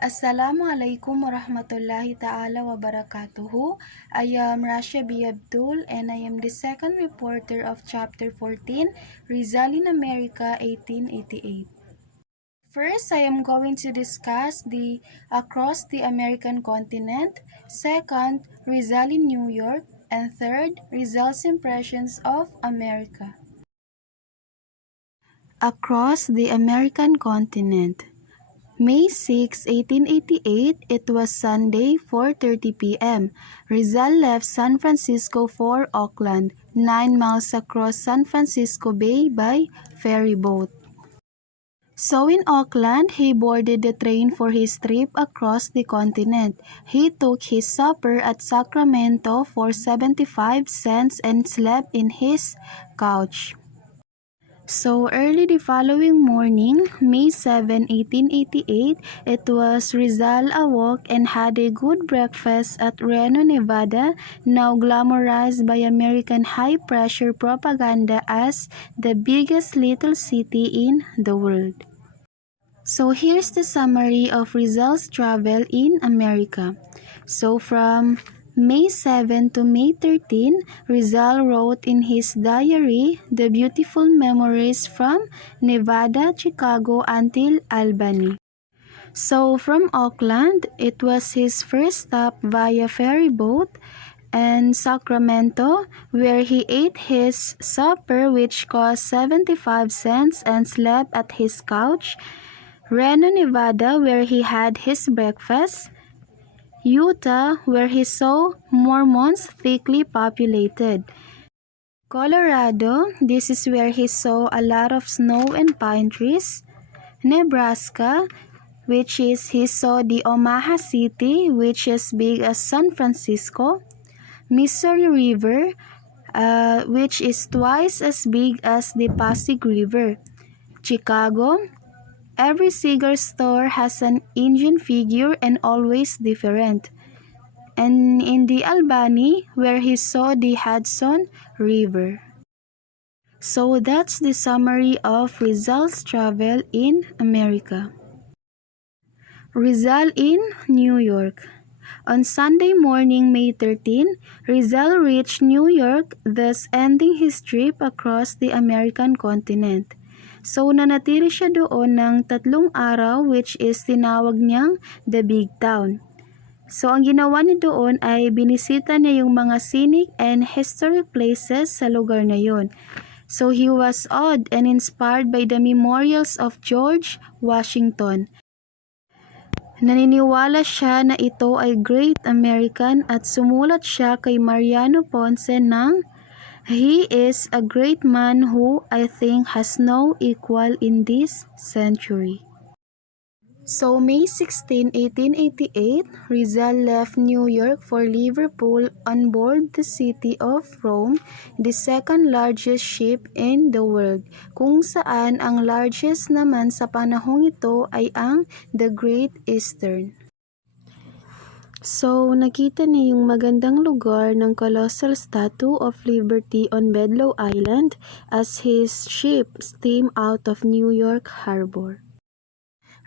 Assalamualaikum warahmatullahi ta'ala wabarakatuhu. I am Rasha B. Abdul and I am the second reporter of Chapter 14, Rizal in America 1888. First, I am going to discuss the across the American continent. Second, Rizal in New York. And third, Rizal's impressions of America. Across the American continent. May 6, 1888, it was Sunday, 4:30 p.m. Rizal left San Francisco for Oakland, 9 miles across San Francisco Bay by ferry boat. So in Auckland, he boarded the train for his trip across the continent. He took his supper at Sacramento for 75 cents and slept in his couch. So early the following morning, May 7, 1888, it was Rizal awoke and had a good breakfast at Reno, Nevada, now glamorized by American high-pressure propaganda as the biggest little city in the world. So here's the summary of Rizal's travel in America. So from May 7 to May 13, Rizal wrote in his diary the beautiful memories from Nevada, Chicago until Albany. So from Auckland, it was his first stop via ferry boat, and Sacramento, where he ate his supper which cost 75 cents and slept at his couch. Reno, Nevada, where he had his breakfast. Utah, where he saw Mormons thickly populated. Colorado, this is where he saw a lot of snow and pine trees. Nebraska, which is he saw the Omaha City, which is big as San Francisco. Missouri River, which is twice as big as the Pasig River. Chicago, every cigar store has an Indian figure and always different. And in the Albany, where he saw the Hudson River. So that's the summary of Rizal's travel in America. Rizal in New York. On Sunday morning, May 13, Rizal reached New York, thus ending his trip across the American continent. So nanatili siya doon ng 3 araw, which is tinawag niyang the Big Town. So ang ginawa niya doon ay binisita niya yung mga scenic and historic places sa lugar na yun. So he was awed and inspired by the memorials of George Washington. Naniniwala siya na ito ay great American at sumulat siya kay Mariano Ponce ng "He is a great man who, I think, has no equal in this century." So, May 16, 1888, Rizal left New York for Liverpool on board the City of Rome, the second largest ship in the world, kung saan ang largest naman sa panahong ito ay ang the Great Eastern. So, nakita niya yung magandang lugar ng colossal Statue of Liberty on Bedloe Island as his ship steamed out of New York Harbor.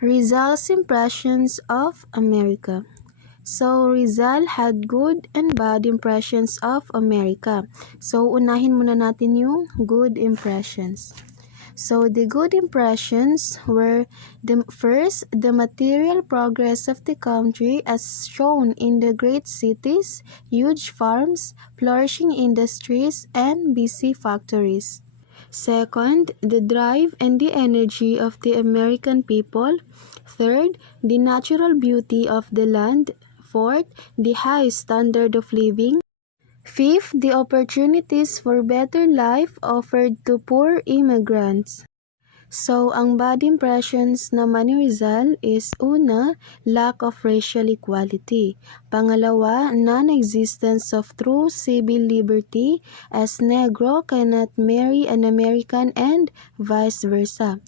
Rizal's impressions of America. So, Rizal had good and bad impressions of America. So, unahin muna natin yung good impressions. So, the good impressions were first, the material progress of the country as shown in the great cities, huge farms, flourishing industries, and busy factories. Second, the drive and the energy of the American people. Third, the natural beauty of the land. Fourth, the high standard of living. Fifth, the opportunities for better life offered to poor immigrants. So, ang bad impressions naman ni Rizal is una, lack of racial equality. Pangalawa, non-existence of true civil liberty as Negro cannot marry an American and vice versa.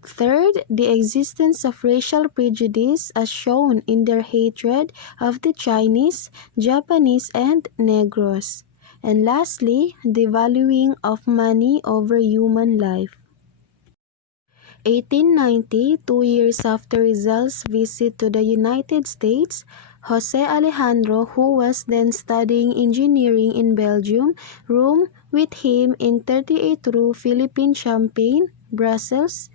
Third, the existence of racial prejudice as shown in their hatred of the Chinese, Japanese, and Negros. And lastly, the valuing of money over human life. 1890, 2 years after Rizal's visit to the United States, Jose Alejandro, who was then studying engineering in Belgium, roomed with him in 38 Rue Philippine Champagne, Brussels.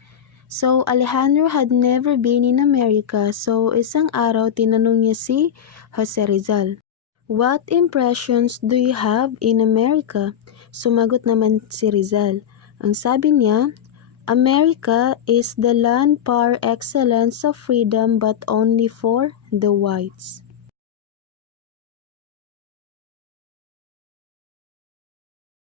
So, Alejandro had never been in America, so isang araw tinanong niya si Jose Rizal, "What impressions do you have in America?" Sumagot naman si Rizal. Ang sabi niya, "America is the land par excellence of freedom but only for the whites."